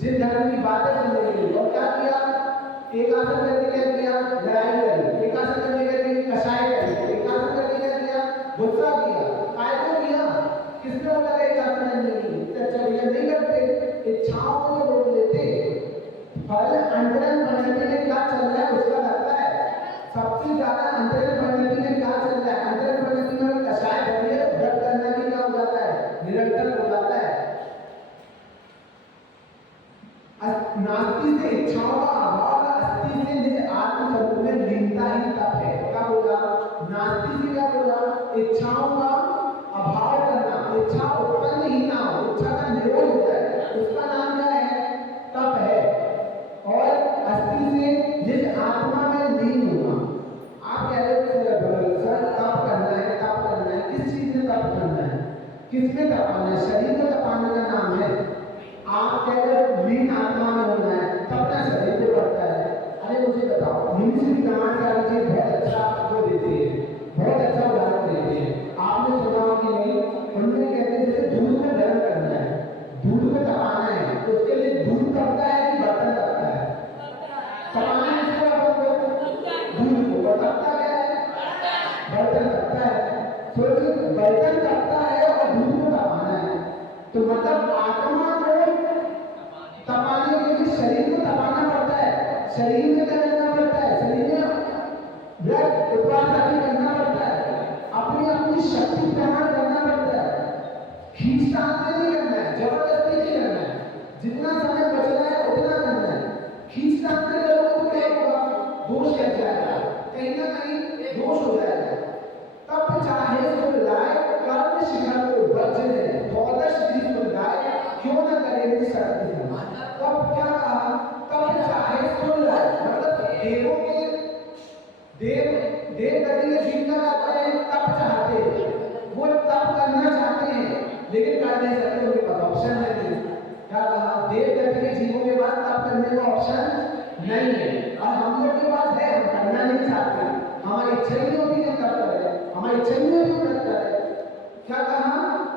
जिन धर्म की बातें सुनने के लिए। और क्या किया, एक आसन करके क्या किया, लड़ाई करी, एक आसन करके क्या किया, कषाय करी, एक आसन करके क्या किया, गुस्सा किया। काय को किया, किसने बोला एक आसन करने की, अच्छा भैया नहीं करते, इच्छाओं को जो रोक लेते, फल अंतरंग परिणति में क्या चल रहा है उसका लगता है। सबसे ज्यादा अंतरंग परिणति में क्या चल रहा है, अंतरंग परिणति में कषाय भरिए व्रत करना भी क्या हो जाता है, निरंतर हो जाता है। नास्ति से इच्छाओं का अभाव, अस्थि से निज आत्म स्वरूप में लीनता ही तप है। क्या बोला, नास्ति से क्या बोला, इच्छाओं का अभाव करना, इच्छा उत्पन्न ही ना हो, इच्छा का निरोध हो जाए, उसका नाम क्या है, तप है। और अस्थि से निज आत्मा में लीन होना। आप कह रहे हो सर तप करना है, तप करना है, किस चीज में तप करना है, किसमें तपाना है, शरीर को तपाने का नाम है। आप कह रहे हो लीन आत्मा में होना है, तब ना शरीर पे पड़ता है। अरे मुझे बताओ, हिंदी कमांड का जी बहुत अच्छा वो देते हैं, बहुत अच्छा उदाहरण देते हैं। आपने सुना हो कि नहीं, उन्होंने कहते हैं जैसे दूध में गर्म करना है, दूध में तपाना है, तो उसके लिए दूध तपता है कि बर्तन तपता है, तपाना किसको, दूध को, और तपता क्या है, बर्तन तपता है। तो बर्तन तपता है और दूध को तपाना है, तो मतलब आत्मा को तपाने के लिए शरीर को तपाना पड़ता है। शरीर में क्या करना पड़ता है, शरीर में व्रत उपवास आदि करना पड़ता है, अपनी अपनी शक्ति प्रमाण करना पड़ता है। खींच तान से नहीं करना है, जबरदस्ती नहीं करना है, जितना समय बच रहा है उतना करना है। खींच तान से करोगे तो क्या होगा, दोष लग जाएगा, कहीं ना कहीं दोष हो जाएगा। तब चाहे सुलगाए कर्म शिखर को वज्र द्वादश दी सुलगाए, क्यों न करे शक्ति। तब क्या कहा, तब चाहे सुलगाए, मतलब देवों के देव गति के जीवन का जाते हैं, तब चाहते वो तब करना चाहते हैं, लेकिन कर नहीं सकते, उनके पास ऑप्शन नहीं है। क्या कहा, देव गति के जीवों के पास तब करने का ऑप्शन नहीं है, और हम लोग के पास है, हम करना नहीं चाहते, हमारी इच्छा ही होती है तब करें, हमारी इच्छा ही नहीं होती तब करें। क्या कहा,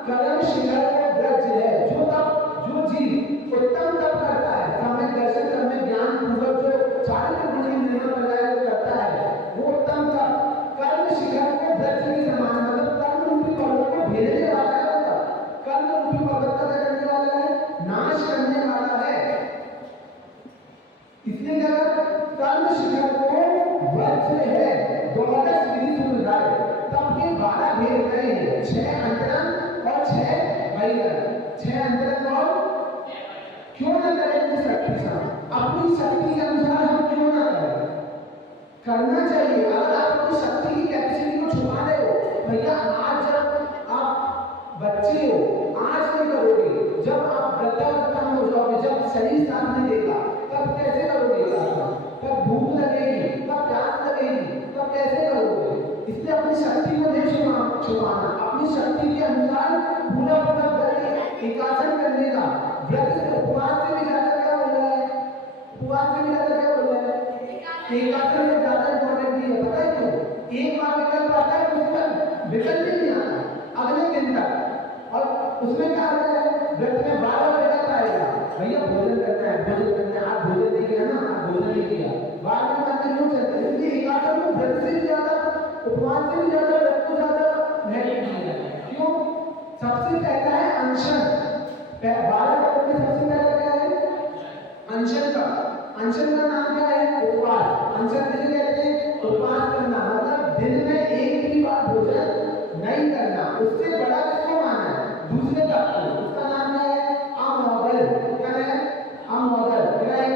कर्म शिखर को व्रज है, जो तब जो जीव उत्तम तप करता है, समय दर्शन समय ज्ञान पूर्वक जो चारित्र गुण की निर्मल बनाए करता है, वो उत्तम तप कर्म शिखर को व्रज के समान, मतलब कर्म रूपी पर्वत को भेजने वाला है, मतलब कर्म रूपी पर्वत का क्या करने वाला है, नाश करने वाला है। इसलिए क्या कर्म शिखर को व्रज है, द्वादश विधि सुलगाए, तब के 12 भेद गए हैं, 6 अंतरंग और 6 बहिरंग। 6 अंतरंग और क्यों ना करें शक्ति से, अपनी शक्ति के अनुसार हम क्यों ना करें, करना चाहिए। अगर आप अपनी शक्ति की कैपेसिटी को छुपा रहे हो, भैया आज जब आप बच्चे हो आज नहीं करोगे, जब आप वृद्धावस्था में हो जाओगे, जब शरीर साथ नहीं देगा, तब कैसे करोगे, तब भूख लगेगी, तब प्यास लगेगी, तब कैसे करोगे। इसलिए अपनी शक्ति को नहीं छुपाना, अपनी शक्ति के अनुसार पूरा पूरा करके एकासन करने का। व्रत से उपवास से भी ज्यादा क्या बोल रहा है, उपवास से भी ज्यादा क्या बोल रहा है, एकासन में ज्यादा इंपॉर्टेंट है। पता है क्यों, एक बार निकल पाता है, उसमें विकल्प नहीं आता अगले दिन तक, और उसमें क्या होता है, व्रत में 12 विकल्प आएगा, भैया भोजन करना है, भोजन करना है, आज भोजन नहीं किया ना, आज भोजन नहीं किया, बाद में बातें क्यों चलते हैं। इसलिए एकासन में व्रत से भी ज्यादा, उपवास से भी ज्यादा, व्रत को ज्यादा महत्व दिया है। क्यों, सबसे पहला है अनशन, 12 व्रत में सबसे पहला क्या है, अनशन का। अनशन का नाम क्या है, उपवास। अनशन किसे कहते हैं, उपवास करना, मतलब दिन में एक भी बार भोजन नहीं करना। उससे बड़ा किसको माना है, दूसरे तत्व को, उसका नाम क्या है, अमोघल। क्या है, अमोघल, क्या है,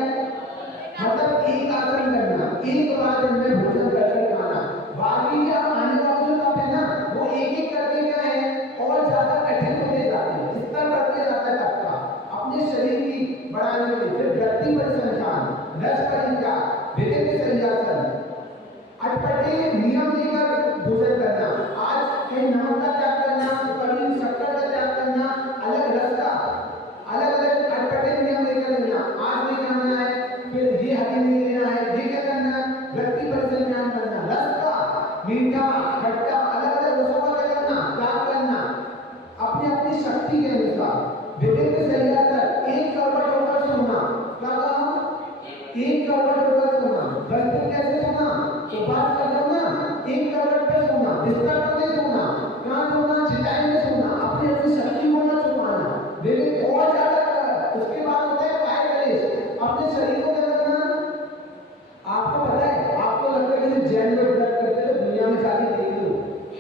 मतलब एक आसन करना, एक बार दिन में भोजन करके खाना। बाकी क्या आने वाला जो तप है ना, वो एक एक करके क्या है और ज्यादा कठिन होते जाते हैं, स्तर बढ़ते जाता है तप का, अपने शरीर की बढ़ाने के लिए। फिर वृद्धि परिसंख्यान, रस परिज्ञा, विविध संयासन, अटपटे नियम लेकर भोजन करना। आज कहीं नमक का त्याग करना, कभी शक्कर का त्याग करना, अलग रस का, अलग अलग अटपटे नियम लेकर लेना। आज नहीं खाना है, फिर ये हरी नहीं लेना है, ये क्या करना है, वृद्धि परिसंख्यान करना। रस का, मीठा खट्टा, अलग अलग रसों का क्या करना, त्याग करना, अपनी अपनी शक्ति के अनुसार। विभिन्न संयासन, एक करवट होकर सोना, क्या कहा? 1 करवट ऊपर सोना। 10 दिन कैसे सोना? उपवास कर लो ना, 1 करवट पे सोना, बिस्तर पर नहीं सोना। कहाँ सोना? चटाई में सोना। अपनी अपनी शक्ति को मत छुपाना, लेकिन और ज्यादा कर। उसके बाद होता है काय कलेश। अपने शरीर को क्या करना? आपको पता है, आपको लगता है कि जैन लोग व्रत करते हैं, तो दुनिया में जाके देख लो,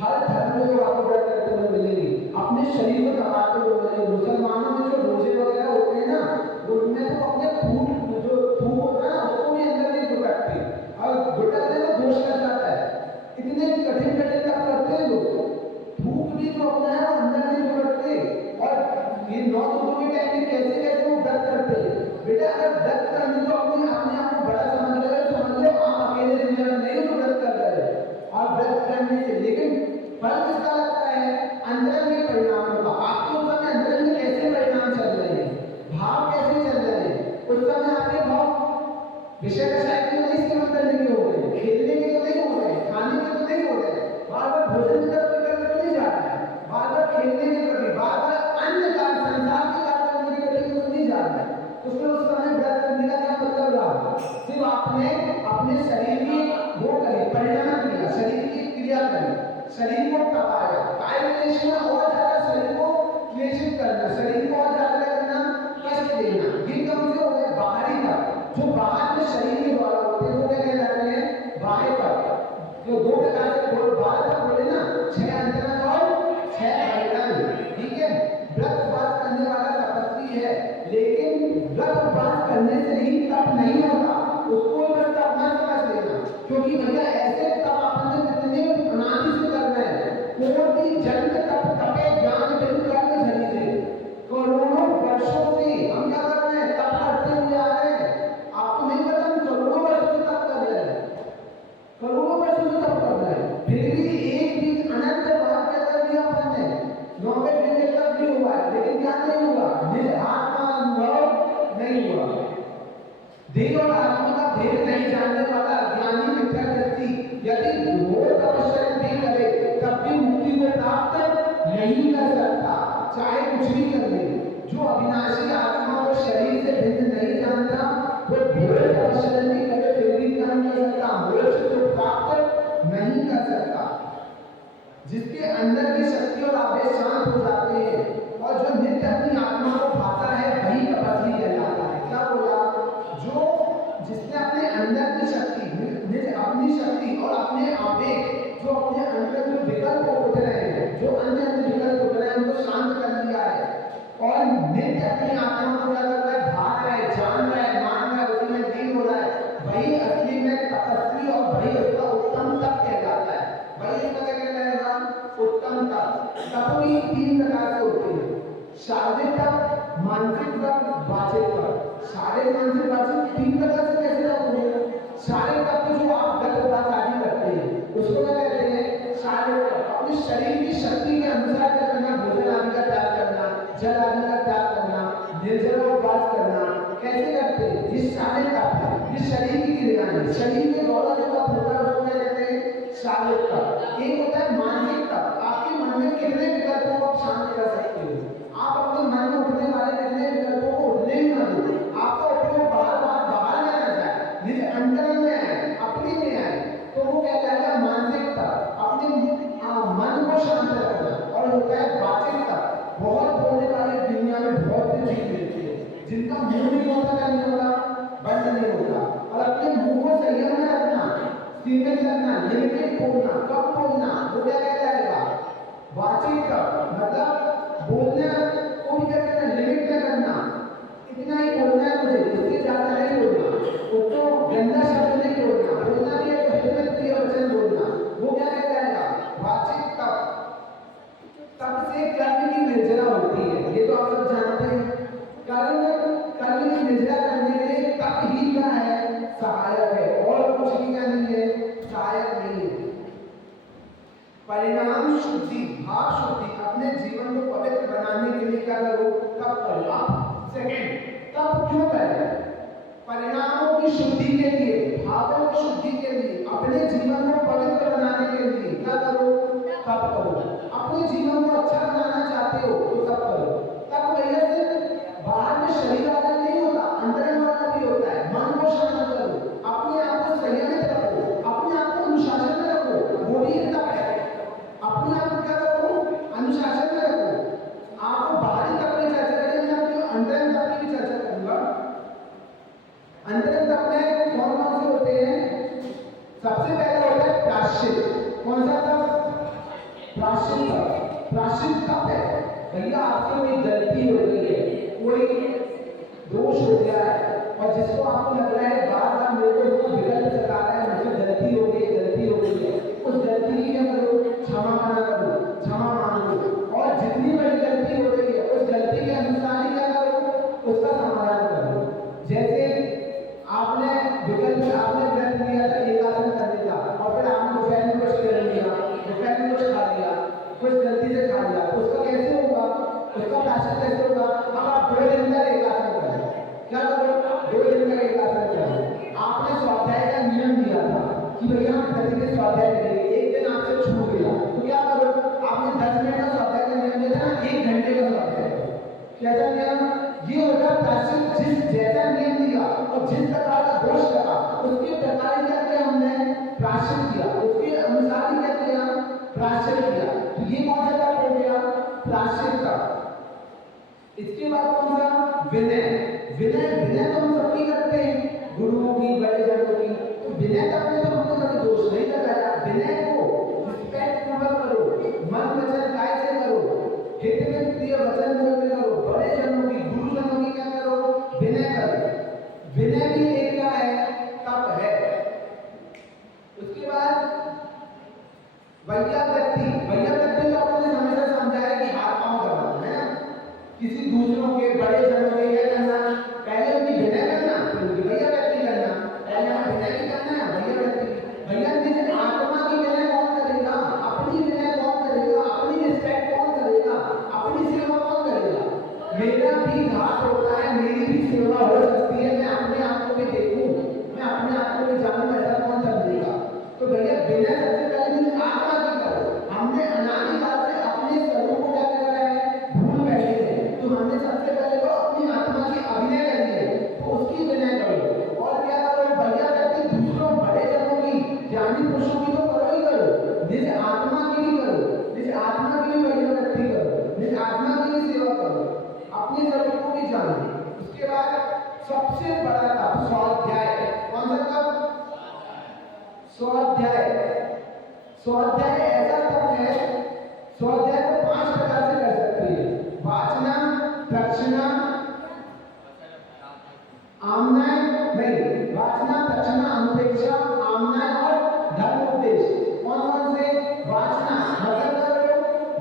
हर धर्म में लोग आपको व्रत करते हुए मिलेंगे, अपने शरीर को दबाते हुए मिलेंगे। मुसलमानों में जो रोजे वगैरह होते हैं ना, उनमें तो अपने खून जो थूक होता है ना, उसको भी अंदर नहीं घुटकते, और घुटकते तो दोष लग जाता है। इतने कठिन कठिन तप करते हैं लोग, थूक भी जो अपना है वो अंदर नहीं घुटकते। और ये 9 दुखों के टाइम में कैसे कैसे वो व्रत करते हैं। बेटा अगर व्रत करने को अपने आप को बड़ा समझ रहे हो, समझ लो आप अकेले दुनिया में नहीं हो व्रत कर रहे हो। आप व्रत करने से, लेकिन फल किसका लगता है? अंदर में परिणाम होगा। आपके उस समय अंदर में कैसे परिणाम चल रहे हैं, भाव कैसे चल रहे हैं, उस समय आपके भाव विषय कषाय के तो नहीं सेवन करने के हो रहे, खेलने के तो नहीं हो रहे, खाने के तो नहीं हो रहे, बार बार भोजन की तरफ करने तो नहीं जा रहा है, बार बार खेलने के प्रति, बार बार अन्य कार्य संसार के कार्य करने के प्रति तो नहीं जा रहा है। उसमें उस समय व्रत करने का क्या मतलब रहा? सिर्फ आपने अपने शरीर की वो करी, परिणाम किया, शरीर की क्रिया करी, शरीर को तपाया। काय क्लेश में और ज्यादा शरीर को क्लेशित करना, शरीर को और ज्यादा करना, कष्ट देना, ये कौन से हो गए? बाहरी तप। जो बाहर में शरीर के द्वारा होते हैं वो क्या कहलाते हैं? बाह्य तप। जो 2 प्रकार से बाहर तप बोले ना, 6 अंतरंग और 6 बहिरंग। ठीक है, व्रत उपवास करने वाला तपस्वी है, लेकिन व्रत उपवास करने से ही तप नहीं होता, उसको भी तप मत समझ लेना। क्योंकि भैया ऐसे तप अपन ने कितने अनादि से कर रहे हैं। कोटि जन्म तप तपे ज्ञान बिन कर्म झरी से, करोड़ों वर्षों से हम क्या कर रहे हैं? तप करते हुए आ रहे हैं। आपको नहीं पता हम करोड़ों वर्षों से तप कर रहे हैं, करोड़ों वर्षों से तप कर रहे हैं, फिर भी एक भी अनंत बात क्या कर दिया अपन ने? 9वें दिन में तप भी हुआ है, लेकिन क्या नहीं हुआ? निज आत्मा अनुभव नहीं हुआ। देह और आत्मा का भेद नहीं जानने वाला ज्ञानी मिथ्या दृष्टि यदि घोर तपस्या भी करे, तब भी मुक्ति को प्राप्त नहीं कर सकता, चाहे कुछ भी कर ले। जो अविनाशी आत्मा को शरीर से भिन्न नहीं जानता, वो घोर तपस्या भी करे फिर भी क्या नहीं कर सकता? मोक्ष को प्राप्त नहीं कर सकता। जिसके अंदर की शक्ति और आवेश शांत हो जाते हैं और जो नित्य अपनी आत्मा को पाता है, वही तपस्वी कहलाता है। क्या बोला? जो जिसने अपने अंदर की शक्ति, अपनी शक्ति और अपने आवेग, जो अपने अंदर जो विकल्प उठ रहे हैं, जो अन्य अन्य विकल्प उठ रहे हैं, उनको शांत कर लिया है और नित्य अपनी आत्मा को क्या कर रहा है? भाग रहा है, जान रहा है, मान रहा है, उसमें लीन हो रहा है, वही असली में तपस्वी और वही उसका उत्तम तप कहलाता है। वही क्या कहलाएगा? उत्तम तप। तप भी 3 प्रकार से होते हैं, शारीरिक तप, मानसिक तप, वाचिक तप। शारीरिक, मानसिक, वाचिक 3 प्रकार से कैसे तप होंगे? शारीरिक तप तो जो आप व्रत उपवास आदि करते हैं, उसको क्या कहते हैं? शारीरिक तप। अपने शरीर की शक्ति के अनुसार क्या करना? भोजन आदि का त्याग करना, जल आदि का त्याग करना, निर्जला उपवास करना। कैसे करते हैं? ये शारीरिक तप है, ये शरीर की क्रिया है, शरीर के द्वारा जो तप होता है उसको क्या कहते हैं? शारीरिक तप। एक होता है मानसिक तप। आपके मन में कितने विकल्पों को आप शांत कर सकते हो? आप अपने मन में उठने वाले कितने विकल्पों को उठने ही ना दो, आपका उपयोग बार बार बाहर में आ जाए, निज अंतर में आए, अपने में आए, तो वो कहलाएगा मानसिक तप, अपने मन को शांत रखना। और होता है वाचिक तप। बहुत बोलने वाले दुनिया में बहुत से जीव मिलते हैं, जिनका मुंह नहीं होता, क्या नहीं होता? बंद नहीं होता। और अपने मुंह को संयम में रखना, सीमित रखना, लिमिटेड बोलना, कम बोलना, वो क्या कहलाएगा? वाचिक तप। मतलब बोलना को भी क्या कहते हैं? लिमिट में करना, इतना ही बोलना है मुझे, इससे ज्यादा नहीं बोलना, तो गंदा शब्द नहीं बोलना, बोलना भी है तो हिम्मत प्रिय वचन बोलना, वो क्या कहलाएगा? वाचिक तप। तप से कर्म की निर्जरा होती है, ये तो आप सब जानते हैं। कर्म की निर्जरा करने के लिए तप ही क्या है? सहायक है, और कुछ भी क्या नहीं है? सहायक नहीं है। परिणाम शुद्धि, भाव शुद्धि, अपने जीवन को पवित्र बनाने के लिए क्या करो? तप करो। आप सेकंड तप क्यों करें? परिणामों की शुद्धि के लिए, भावों की शुद्धि के लिए, अपने जीवन को पवित्र बनाने के लिए क्या करो? तप करो। अपने जीवन को अच्छा बनाना चाहते हो तो तप करो। तप भैया सिर्फ बाहर में शरीर वाला नहीं होता, अंदर वाला सबसे पहला होता है प्राश्चित। कौन सा तप? प्राश्चित तप। प्राश्चित तप है भैया आपसे कोई गलती हो गई है, कोई दोष हो गया है और जिसको आपको लग रहा है बार बार मेरे को इसको विकल्प सता रहा है, मुझसे गलती हो गई है, उस गलती की क्या करो? क्षमा माना करो, क्षमा मांगो और जितनी बड़ी गलती हो रही है उस गलती के अनुसार ही क्या करो? उसका समाधान करो। जैसे आपने विकल्प, आपने व्रत लिया था एक आसन करने का और फिर आपने दोपहर में कुछ कर लिया, दोपहर में कुछ खा लिया, कुछ गलती से खा लिया, उसका कैसे होगा? उसका प्रायश्चित कैसे होगा? अब आप 2 दिन तक एक आसन करें, क्या करो? 2 दिन तक एक आसन करें। आपने स्वाध्याय का नियम दिया था कि भैया हम प्रतिदिन स्वाध्याय करेंगे, एक दिन आपसे छूट गया तो क्या करो? आपने 10 मिनट का स्वाध्याय का नियम दिया था, 1 घंटे का स्वाध्याय करो। कैसा नियम? ये होगा प्रायश्चित। जिस जैसा नियम दिया और जिस प्रकार का दोष लगा उसके प्रकार क्या किया हमने? प्रायश्चित किया, उसके अनुसार ही क्या किया? प्रायश्चित किया। तो ये कौन सा तप हो गया? प्रायश्चित तप। इसके बाद कौन सा? विनय। विनय, विनय तो हम सबकी करते हैं, गुरुओं की, बड़े जनों की। तो विनय तप में तो हमने कभी दोष नहीं लगाया। विनय को रिस्पेक्ट पूर्वक करो, मन वचन काय से करो, हित में प्रिय वचन बोलते करो, बड़े जनों की, गुरुजनों की क्या करो? विनय करो। विनय भी एक क्या है? तप है। उसके बाद वैयाकृति। वैयाकृति तो आपने हमेशा समझाया कि हाथ पांव दबाना है, किसी दूसरों के, बड़े जनों के क्या करना? पहले उनकी विनय करना, फिर उनकी वैयाकृति करना। पहले हमें विनय भी करना है, वैयाकृति। वैयाकृति आत्मा की विनय कौन करेगा? अपनी विनय कौन करेगा? अपनी रिस्पेक्ट कौन करेगा? अपनी सेवा कौन करेगा? मेरा भी घात होता है, मेरी भी सेवा हो सकती है, मैं अपने आप को भी देखूं, मैं अपने आप को भी जानूं, ऐसा कौन समझेगा? तो भैया विनय सबसे पहले आत्मा की करो। हमने अनादिकाल से अपने स्वरूप को क्या करा है? भूल बैठे हैं, तो हमने सबसे पहले तो अपनी आत्मा की अभिनय करी है, तो उसकी विनय करो। और क्या करो? भैया करके दूसरों, बड़े जनों की, ज्ञानी पुरुषों की तो करो ही करो, निज आत्मा की भी करो, निज आत्मा की भी वैयाकृति करो, निज आत्मा की भी सेवा करो, अपने स्वरूप को भी जानो। उसके बाद सबसे बड़ा तप स्वाध्याय। कौन सा तप? स्वाध्याय। स्वाध्याय ऐसा तप है, स्वाध्याय को 5 प्रकार से कर सकते हैं। वाचना, दक्षिणा, आमनाय, नहीं, वाचना, दक्षिणा, अनुपेक्षा, आमनाय और धर्मोपदेश। कौन कौन से? वाचना मतलब करो,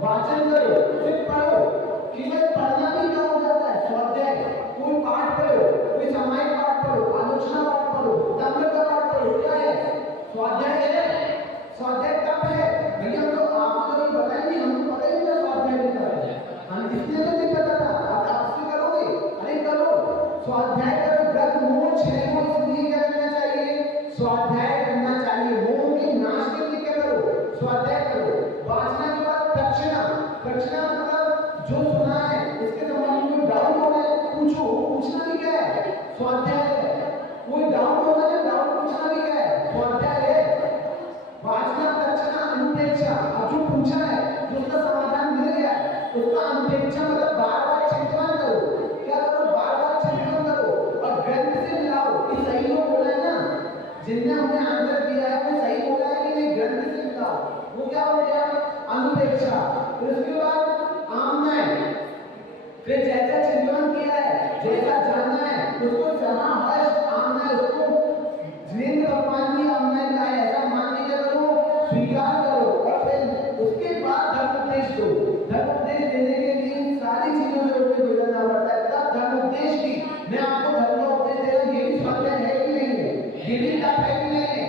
वाचन करो, फिर पढ़ो। केवल पढ़ना भी क्या हो जाता है? स्वाध्याय। कोई पाठ पढ़ो, कोई सामायिक पाठ पढ़ो, आलोचना पाठ पढ़ो, तंत्र का पाठ पढ़ो, क्या है? स्वाध्याय है। स्वाध्याय तप है भैया। हम लोग आपको तो नहीं बताएंगे, हमको पता ही नहीं स्वाध्याय नहीं कर रहे, हम इसलिए तो नहीं पता था। आप आपसे करोगे? अरे करो, स्वाध्याय करो। व्रत मोह 6 को इसलिए क्या करना चाहिए? स्वाध्याय करना चाहिए। मोह के नाश के लिए क्या करो? स्वाध्याय करो। वाचना के बाद दक्षिणा। दक्षिणा मतलब जो सुना है इसके संबंध में डाउट हो रहा है, पूछो। पूछना भी क्या है? स्वाध्याय है। कोई डाउट होगा ना, डाउट पूछना भी क्या है? स्वाध्याय है। वाचना, दक्षिणा, अनुपेक्षा। अब जो पूछा है, जो उसका समाधान मिल गया है, उसका अनुपेक्षा मतलब बार-बार चिंतन करो। क्या करो? बार-बार चिंतन करो और ग्रंथ से मिलाओ कि सही हो बोला है ना, जिनने हमने आंसर दिया है वो सही बोला है कि नहीं, ग्रंथ से मिलाओ। वो क्या हो गया? अनुपेक्षा। फिर उसके बाद आमनाय। फिर जैसा चिंतन किया है, जैसा जाना है, उसको जहां हर्ष आमनाय, उसको जिनेंद्र भगवान की आमनाय का है ऐसा मान लिया करो, स्वीकार करो। और फिर उसके बाद धर्मोपदेश दो। धर्मोपदेश देने के लिए सारी चीजों से होकर गुजरना पड़ता है, तब धर्मोपदेश की। मैं आपको धर्मोपदेश दे रहा हूं, ये भी स्वाध्याय है कि नहीं है? ये भी तप है कि नहीं है?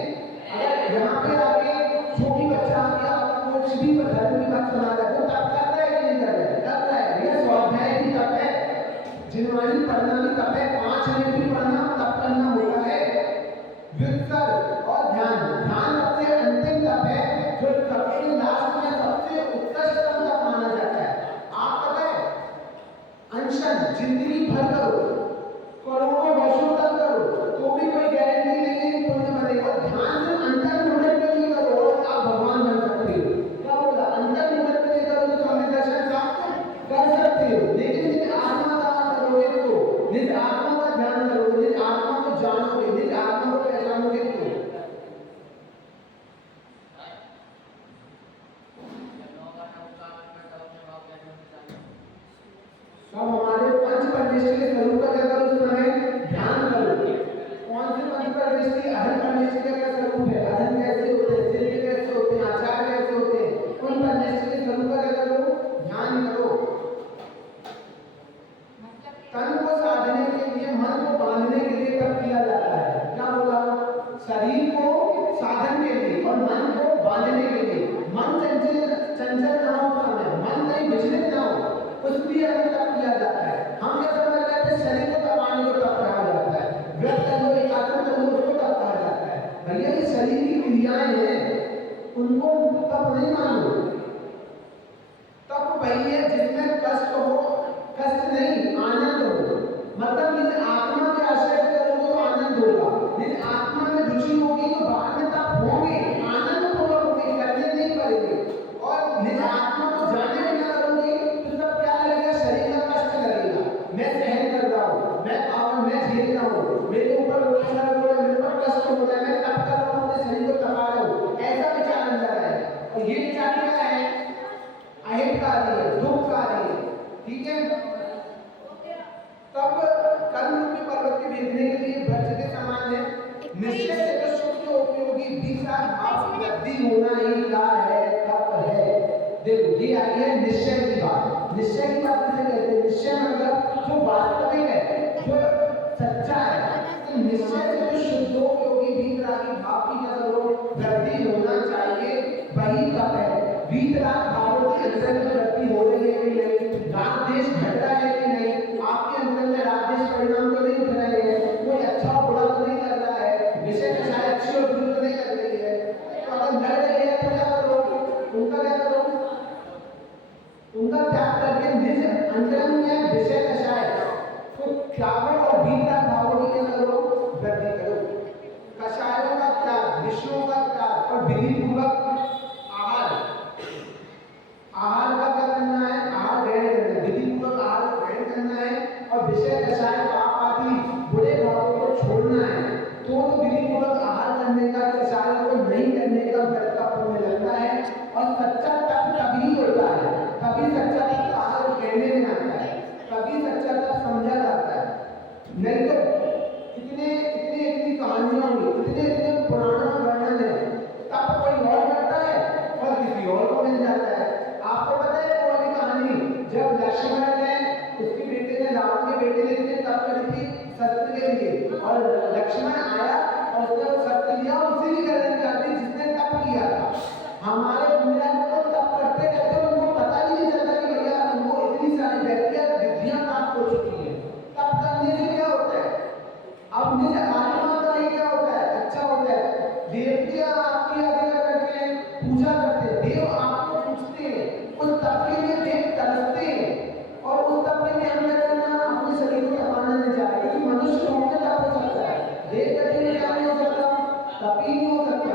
अगर यहाँ पे आके छोटी बच्चा आके आपको कुछ भी धर्म की बात सुना रहा है, तो तप कर रहा है कि नहीं कर रहा है? कर रहा है। यह स्वाध्याय भी तप है। जिनवाणी पढ़ना भी तप है, 5 मिनट भी पढ़ना बांधने के लिए मन चंचल चंचल ना हो, मन नहीं विचलित ना हो, उसलिए हमें तप किया जाता है। हम क्या समझ रहे थे, शरीर को तपाने को तप कहा जाता है, व्रत कर लो, एकाग्र कर लो, उसको तप कहा जाता है। भैया ये शरीर की क्रियाएं हैं, उनको तप नहीं मानो। तप वही है जिसमें कष्ट हो, कष्ट नहीं आनंद हो, मतलब निज आत्मा के आश्रय से करोगे तो आनंद होगा, निज आत्मा में रुचि होगी तो बाद में तप होंगे, आनंद पूर्वक होंगे, करने नहीं पड़ेंगे। और निज आत्मा को जाने बिना करोगे तो तब क्या लगेगा, शरीर का कष्ट लगेगा, मैं सहन कर रहा हूँ, मैं झेल रहा हूँ, मेरे ऊपर मेरे ऊपर कष्ट हो रहा है, मैं तप कर रहा हूँ, अपने शरीर को तपा रहा हूँ, ऐसा विचार अंदर है। और ये विचार क्या है, अहितकारी है, दुखकारी है, ठीक है। तब कर्म रूपी पर्वत के भेजने के लिए वज्र के समान है। निश्चय से तो शुद्ध उपयोगी दिशा भाव वृद्धि होना ही क्या है, तप है। देखो ये आई है निश्चय की बात। निश्चय की बात किसे कहते हैं, निश्चय मतलब जो वास्तविक है, जो सच्चा है। तो निश्चय से तो शुद्ध उपयोगी वीतरागी भाव की क्या करो, वृद्धि होना चाहिए, वही तप है। वीतराग भावों के अंदर में वृद्धि हो रही है कि नहीं, राग देश घट रहा है कि नहीं, आपके अंदर में राग देश परिणाम तो नहीं उठ रहे हैं, कोई अच्छा और बुरा तो नहीं कर रहा है, विषय कक्षाएं अच्छी और बुरी तो नहीं कर रही है। तो अगर लड़ रही है तो क्या करो, उनका क्या करो, उनका त्याग करके निज अंतरंग में विषय कक्षाएं तो त्यागों और वीतराग भावों की क्या करो, वृद्धि करो। कषायों का त्याग, विषयों का त्याग और विधि पूर्वक आहार का क्या करना है, आहार ग्रहण करना है, विधि पूर्वक आहार ग्रहण करना है और विषय कषाय पाप आदि बुरे भावों को छोड़ना है। तो विधि पूर्वक आहार करने का, कषाय को नहीं करने का व्रत का पुण्य लगता है। और सच्चा तप तभी होता है, तभी सच्चा तप आहार कहने में आता है, तभी सच्चा तप समझा जाता है। नहीं तो इतनी कहानियां हुई, इतने पुराणों में वर्णन है, तप कोई और करता है और किसी और को मिल जाता है। आपको पता है वो वाली कहानी, जब लक्ष्मण ने, उसके बेटे ने, रावण के बेटे ने इसने तप करी थी सत्य के लिए, और लक्ष्मण आया और उसने सत्य लिया, उसी की गर्दन काट दी जिसने तप किया था। हमारे दुनिया में तो तप करते करते उनको पता ही नहीं चलता कि भैया उनको इतनी सारी व्यक्तिगत विधियां प्राप्त हो चुकी है। तप करने से क्या होता है, अब निज आत्मा का ही क्या होता है, अच्छा होता है। देवतियां आपकी आज्ञा करके पूजा करते हैं, देव आपको पूछते हैं, उस तप के लिए देव तरसते हैं, और उस तप के लिए हम क्या करना, अपने शरीर को तपाना नहीं चाहते, क्योंकि मनुष्य होने में तप हो सकता है, देव का लिए क्या नहीं हो सकता, तप ही नहीं हो सकता।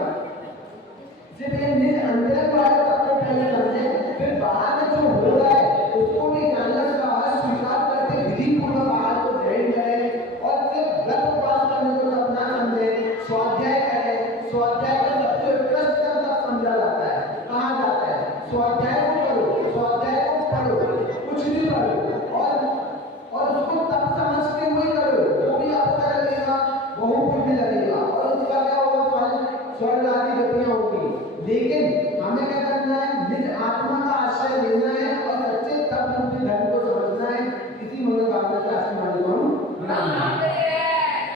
सिर्फ ये निज अंतरंग वाले तप को पहले समझे, फिर बाहर में जो हो रहा है उसको भी ज्ञान का स्वीकार करके विधि पूर्वक आहार को ग्रहण करें, और फिर व्रत उपवास करने को तप ना समझे, स्वाध्याय करें। स्वाध्याय का सबसे उत्कृष्ट तप समझा जाता है, कहा जाता है स्वाध्याय